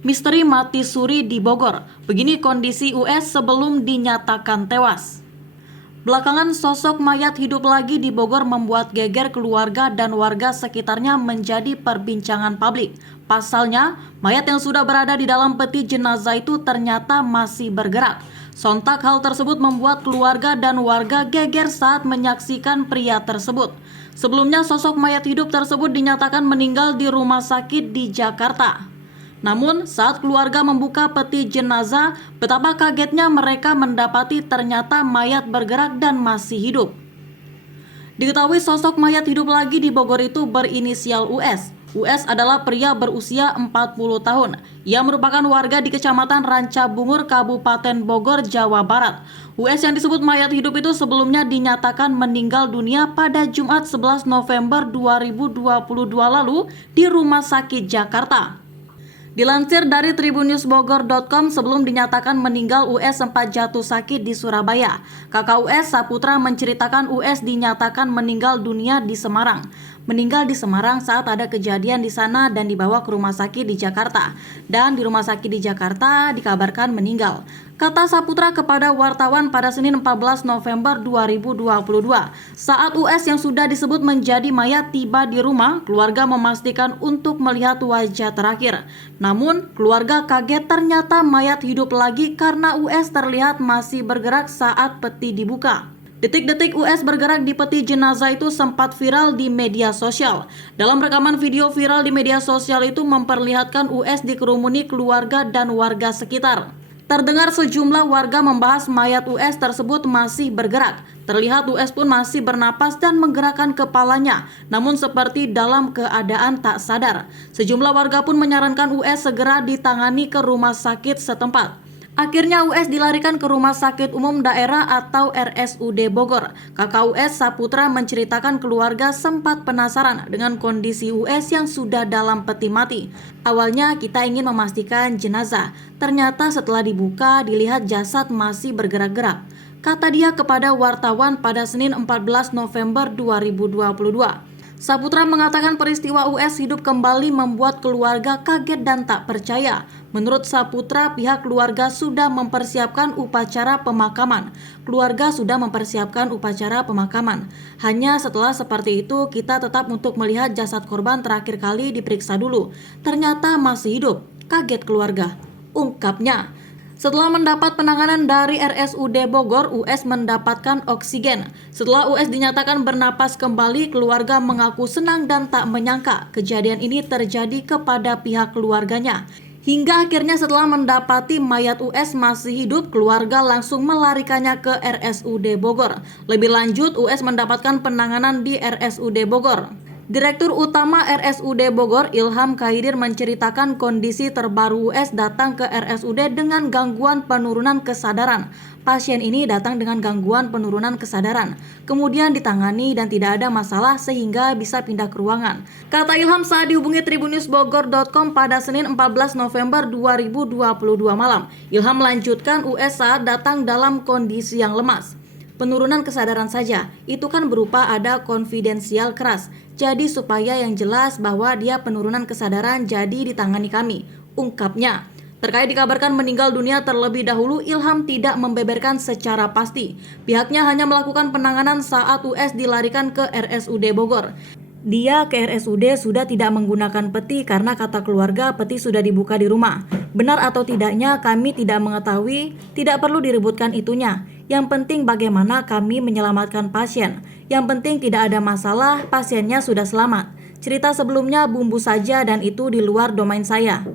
Misteri mati suri di Bogor. Begini kondisi US sebelum dinyatakan tewas. Belakangan sosok mayat hidup lagi di Bogor membuat geger keluarga dan warga sekitarnya menjadi perbincangan publik. Pasalnya, mayat yang sudah berada di dalam peti jenazah itu ternyata masih bergerak. Sontak hal tersebut membuat keluarga dan warga geger saat menyaksikan pria tersebut. Sebelumnya sosok mayat hidup tersebut dinyatakan meninggal di rumah sakit di Jakarta. Namun, saat keluarga membuka peti jenazah, betapa kagetnya mereka mendapati ternyata mayat bergerak dan masih hidup. Diketahui sosok mayat hidup lagi di Bogor itu berinisial US. US adalah pria berusia 40 tahun. Ia merupakan warga di Kecamatan Rancabungur, Kabupaten Bogor, Jawa Barat. US yang disebut mayat hidup itu sebelumnya dinyatakan meninggal dunia pada Jumat 11 November 2022 lalu di Rumah Sakit Jakarta. Dilansir dari tribunnewsbogor.com, sebelum dinyatakan meninggal, US sempat jatuh sakit di Surabaya. Kakak US, Saputra, menceritakan US dinyatakan meninggal dunia di Semarang. Meninggal di Semarang saat ada kejadian di sana dan dibawa ke rumah sakit di Jakarta. Dan di rumah sakit di Jakarta dikabarkan meninggal. Kata Saputra kepada wartawan pada Senin 14 November 2022. Saat US yang sudah disebut menjadi mayat tiba di rumah, keluarga memastikan untuk melihat wajah terakhir. Namun, keluarga kaget ternyata mayat hidup lagi karena US terlihat masih bergerak saat peti dibuka. Detik-detik US bergerak di peti jenazah itu sempat viral di media sosial. Dalam rekaman video viral di media sosial itu memperlihatkan US dikerumuni keluarga dan warga sekitar. Terdengar sejumlah warga membahas mayat US tersebut masih bergerak. Terlihat US pun masih bernapas dan menggerakkan kepalanya, namun seperti dalam keadaan tak sadar. Sejumlah warga pun menyarankan US segera ditangani ke rumah sakit setempat. Akhirnya US dilarikan ke Rumah Sakit Umum Daerah atau RSUD Bogor. Kakak US, Saputra, menceritakan keluarga sempat penasaran dengan kondisi US yang sudah dalam peti mati. Awalnya kita ingin memastikan jenazah, ternyata setelah dibuka dilihat jasad masih bergerak-gerak. Kata dia kepada wartawan pada Senin 14 November 2022. Saputra mengatakan peristiwa US hidup kembali membuat keluarga kaget dan tak percaya. Menurut Saputra, pihak keluarga sudah mempersiapkan upacara pemakaman. Keluarga sudah mempersiapkan upacara pemakaman. Hanya setelah seperti itu, kita tetap untuk melihat jasad korban terakhir kali diperiksa dulu. Ternyata masih hidup. Kaget keluarga, ungkapnya. Setelah mendapat penanganan dari RSUD Bogor, US mendapatkan oksigen. Setelah US dinyatakan bernapas kembali, keluarga mengaku senang dan tak menyangka kejadian ini terjadi kepada pihak keluarganya. Hingga akhirnya setelah mendapati mayat US masih hidup, keluarga langsung melarikannya ke RSUD Bogor. Lebih lanjut, US mendapatkan penanganan di RSUD Bogor. Direktur Utama RSUD Bogor, Ilham Khairir, menceritakan kondisi terbaru US datang ke RSUD dengan gangguan penurunan kesadaran. Pasien ini datang dengan gangguan penurunan kesadaran, kemudian ditangani dan tidak ada masalah sehingga bisa pindah ke ruangan. Kata Ilham saat dihubungi tribunnewsbogor.com pada Senin 14 November 2022 malam. Ilham melanjutkan US saat datang dalam kondisi yang lemas. Penurunan kesadaran saja, itu kan berupa ada konfidensial keras. Jadi supaya yang jelas bahwa dia penurunan kesadaran jadi ditangani kami, ungkapnya. Terkait dikabarkan meninggal dunia terlebih dahulu, Ilham tidak membeberkan secara pasti. Pihaknya hanya melakukan penanganan saat US dilarikan ke RSUD Bogor. Dia ke RSUD sudah tidak menggunakan peti karena kata keluarga peti sudah dibuka di rumah. Benar atau tidaknya kami tidak mengetahui, tidak perlu diributkan itunya. Yang penting bagaimana kami menyelamatkan pasien. Yang penting tidak ada masalah, pasiennya sudah selamat. Cerita sebelumnya bumbu saja dan itu di luar domain saya.